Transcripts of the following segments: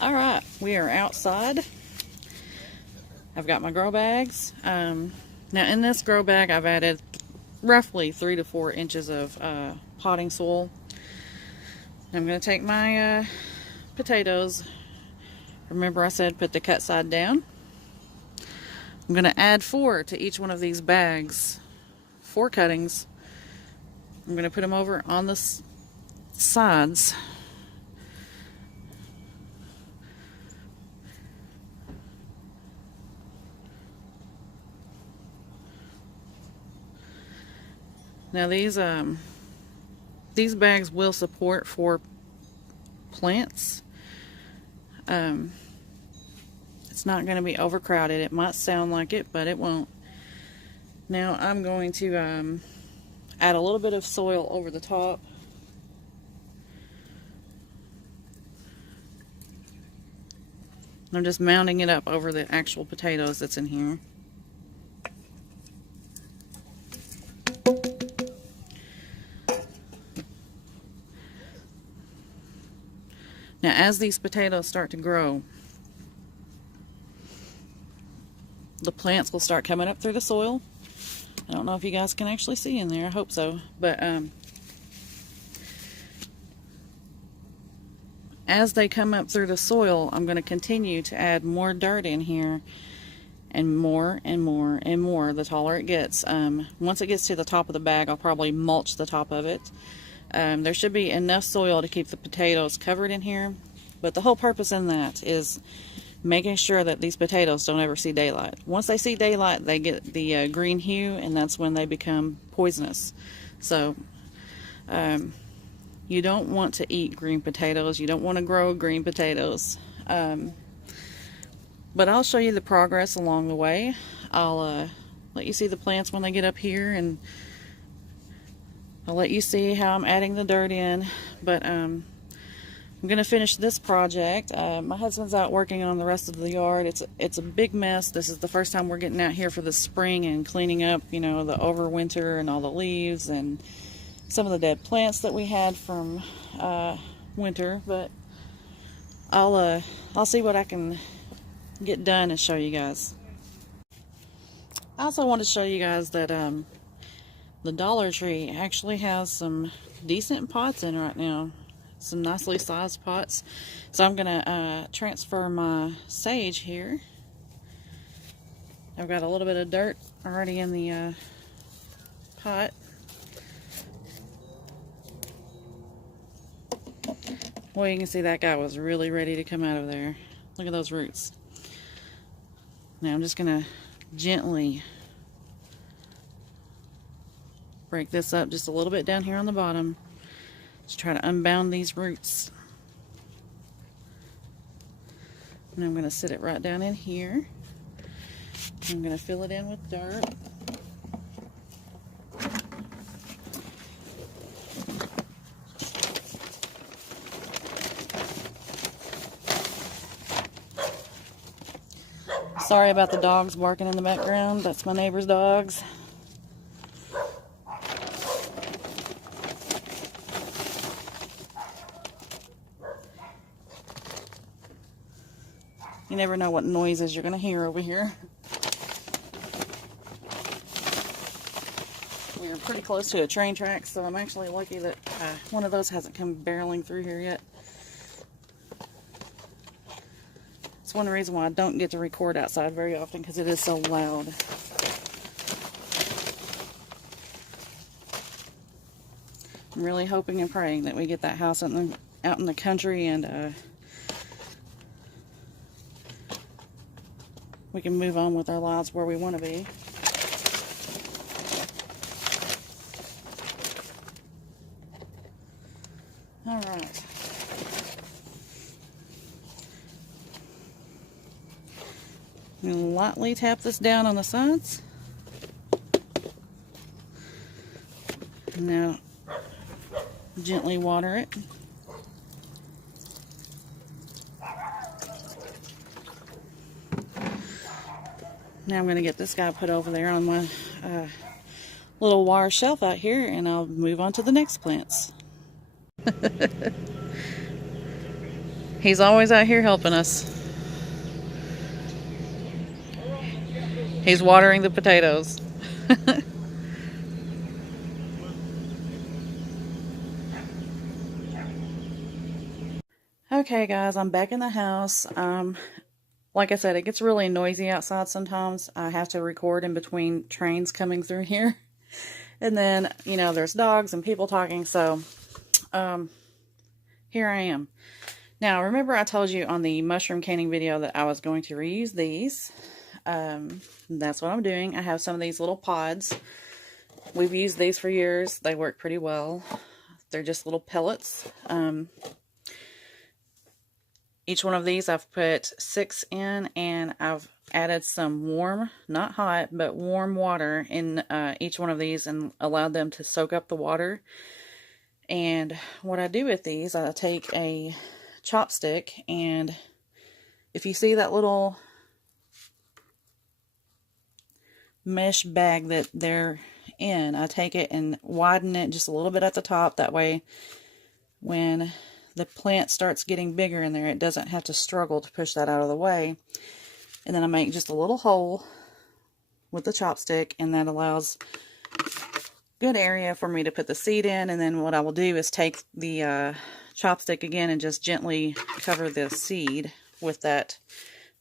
All right, we are outside. I've got my grow bags. Now in this grow bag, I've added roughly 3 to 4 inches of potting soil. I'm going to take my potatoes. Remember I said put the cut side down. I'm going to add 4 to each one of these bags. 4 cuttings. I'm going to put them over on the sides. Now these bags will support 4 plants. It's not going to be overcrowded. It might sound like it, but it won't. Now I'm going to add a little bit of soil over the top. I'm just mounding it up over the actual potatoes that's in here. Now as these potatoes start to grow, the plants will start coming up through the soil. I don't know if you guys can actually see in there. I hope so. But as they come up through the soil, I'm going to continue to add more dirt in here, and more and more and more the taller it gets. Once it gets to the top of the bag, I'll probably mulch the top of it. There should be enough soil to keep the potatoes covered in here, but the whole purpose in that is making sure that these potatoes don't ever see daylight. Once they see daylight, they get the green hue, and that's when they become poisonous. So you don't want to eat green potatoes. You don't want to grow green potatoes. But I'll show you the progress along the way. I'll let you see the plants when they get up here, and I'll let you see how I'm adding the dirt in. But I'm going to finish this project. My husband's out working on the rest of the yard. It's a big mess. This is the first time we're getting out here for the spring and cleaning up, you know, the overwinter and all the leaves and some of the dead plants that we had from winter. But I'll see what I can get done and show you guys. I also want to show you guys that the Dollar Tree actually has some decent pots in right now. Some nicely sized pots. So I'm gonna transfer my sage here. I've got a little bit of dirt already in the pot. Well, you can see that guy was really ready to come out of there. Look at those roots. Now I'm just gonna gently break this up just a little bit down here on the bottom. Just try to unbound these roots. And I'm going to sit it right down in here. I'm going to fill it in with dirt. Sorry about the dogs barking in the background. That's my neighbor's dogs. You never know what noises you're going to hear over here. We're pretty close to a train track, so I'm actually lucky that one of those hasn't come barreling through here yet. It's one reason why I don't get to record outside very often, because it is so loud. I'm really hoping and praying that we get that house out in the country, and we can move on with our lives where we want to be. All right. I'm going to lightly tap this down on the sides. Now, gently water it. Now I'm going to get this guy put over there on my little wire shelf out here, and I'll move on to the next plants. He's always out here helping us. He's watering the potatoes. Okay, guys, I'm back in the house. Like I said, it gets really noisy outside sometimes. I have to record in between trains coming through here. And then, you know, there's dogs and people talking, so here I am. Now, remember I told you on the mushroom canning video that I was going to reuse these. That's what I'm doing. I have some of these little pods. We've used these for years. They work pretty well. They're just little pellets. Each one of these I've put 6 in, and I've added some warm, not hot, but warm water in each one of these and allowed them to soak up the water. And what I do with these, I take a chopstick, and if you see that little mesh bag that they're in, I take it and widen it just a little bit at the top. That way when the plant starts getting bigger in there, it doesn't have to struggle to push that out of the way. And then I make just a little hole with the chopstick, and that allows good area for me to put the seed in. And then what I will do is take the chopstick again and just gently cover the seed with that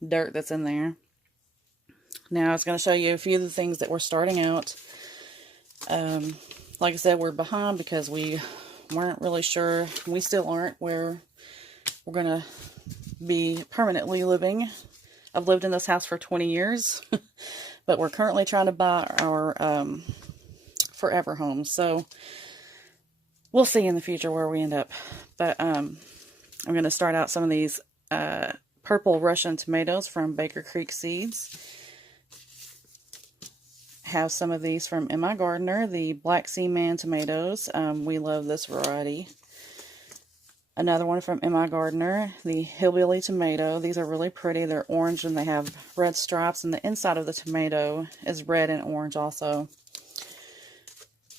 dirt that's in there. Now I was going to show you a few of the things that we're starting out. Like I said, we're behind because we weren't really sure. We still aren't where we're going to be permanently living. I've lived in this house for 20 years, but we're currently trying to buy our forever home. So we'll see in the future where we end up. But I'm going to start out some of these purple Russian tomatoes from Baker Creek Seeds. Have some of these from M.I. Gardener, the Black Sea Man tomatoes. We love this variety. Another one from M.I. Gardener, the Hillbilly tomato. These are really pretty. They're orange and they have red stripes, and the inside of the tomato is red and orange also.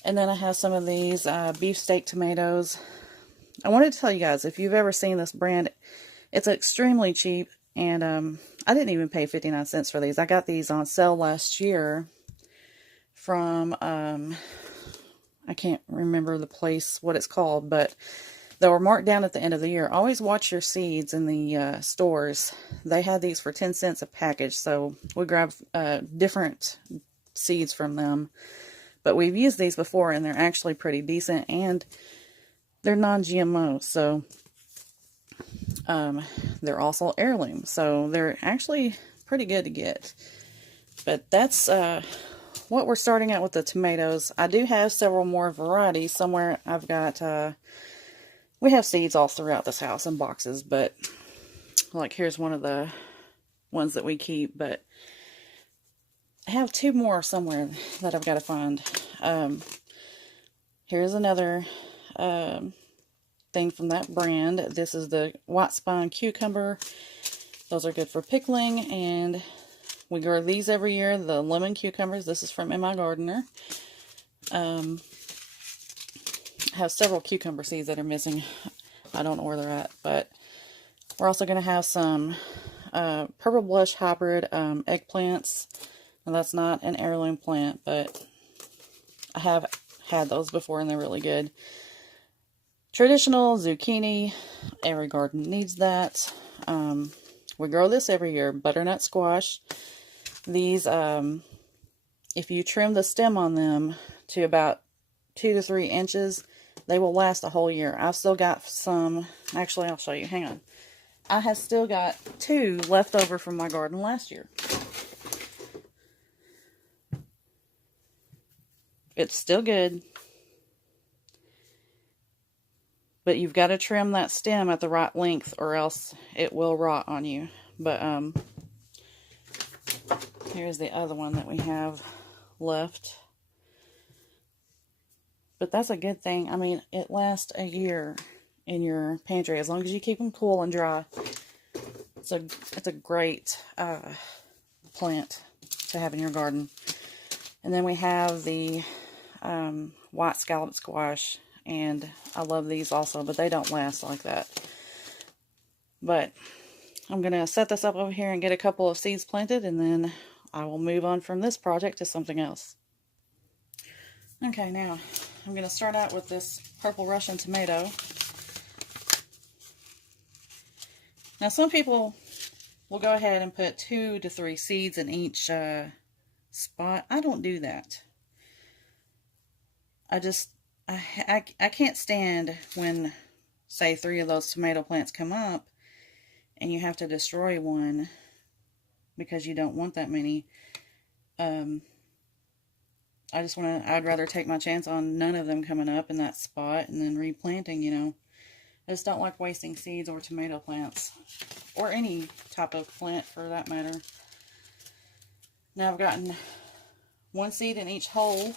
And then I have some of these beefsteak tomatoes. I wanted to tell you guys, if you've ever seen this brand, it's extremely cheap, and I didn't even pay 59 cents for these. I got these on sale last year from, I can't remember the place, what it's called, but they were marked down at the end of the year. Always watch your seeds in the stores. They had these for 10 cents a package, so we grabbed different seeds from them. But we've used these before, and they're actually pretty decent, and they're non-GMO, so they're also heirloom, so they're actually pretty good to get. But that's what we're starting out with the tomatoes. I do have several more varieties. Somewhere I've got, we have seeds all throughout this house in boxes, but like here's one of the ones that we keep, but I have 2 more somewhere that I've got to find. Here's another thing from that brand. This is the white spine cucumber. Those are good for pickling, and we grow these every year, the lemon cucumbers. This is from M.I. Gardener. I have several cucumber seeds that are missing. I don't know where they're at, but we're also going to have some purple blush hybrid eggplants. Now, that's not an heirloom plant, but I have had those before, and they're really good. Traditional zucchini. Every garden needs that. We grow this every year. Butternut squash. These, if you trim the stem on them to about 2 to 3 inches, they will last a whole year. I've still got some. Actually, I'll show you. Hang on. I have still got 2 left over from my garden last year. It's still good. But you've got to trim that stem at the right length, or else it will rot on you. But here's the other one that we have left. But that's a good thing. I mean, it lasts a year in your pantry as long as you keep them cool and dry. It's a great plant to have in your garden. And then we have the white scalloped squash, and I love these also, but they don't last like that. But I'm going to set this up over here and get a couple of seeds planted, and then I will move on from this project to something else. Okay, now I'm going to start out with this purple Russian tomato. Now some people will go ahead and put 2 to 3 seeds in each spot. I don't do that. I can't stand when, say, 3 of those tomato plants come up and you have to destroy one because you don't want that many. I'd rather take my chance on none of them coming up in that spot and then replanting, you know. I just don't like wasting seeds or tomato plants, or any type of plant for that matter. Now I've gotten 1 seed in each hole.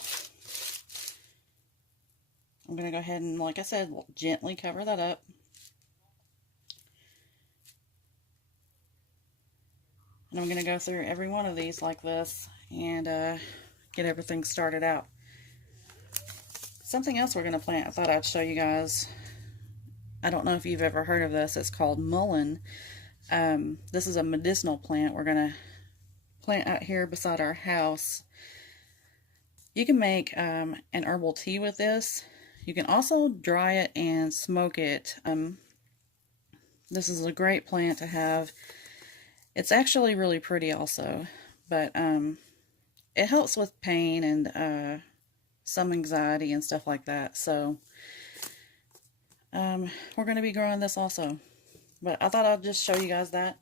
I'm going to go ahead and, like I said, gently cover that up. And I'm going to go through every one of these like this and get everything started out. Something else we're going to plant I thought I'd show you guys. I don't know if you've ever heard of this. It's called mullein. This is a medicinal plant we're going to plant out here beside our house. You can make an herbal tea with this. You can also dry it and smoke it. This is a great plant to have. It's actually really pretty also, but it helps with pain and some anxiety and stuff like that. So we're going to be growing this also. But I thought I'd just show you guys that.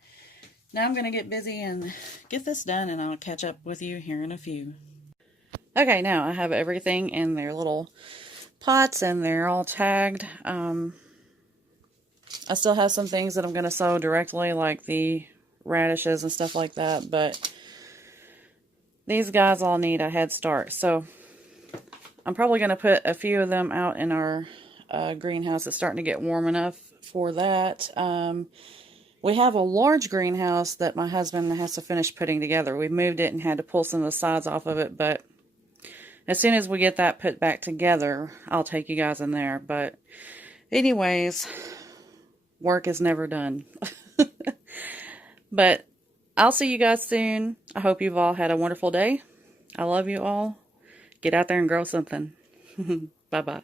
Now I'm going to get busy and get this done, and I'll catch up with you here in a few. Okay, now I have everything in their little pots and they're all tagged. I still have some things that I'm going to sow directly, like the radishes and stuff like that, but these guys all need a head start. So I'm probably going to put a few of them out in our greenhouse. It's starting to get warm enough for that. We have a large greenhouse that my husband has to finish putting together. We moved it and had to pull some of the sides off of it, but as soon as we get that put back together, I'll take you guys in there. But anyways, work is never done. But I'll see you guys soon. I hope you've all had a wonderful day. I love you all. Get out there and grow something. Bye-bye.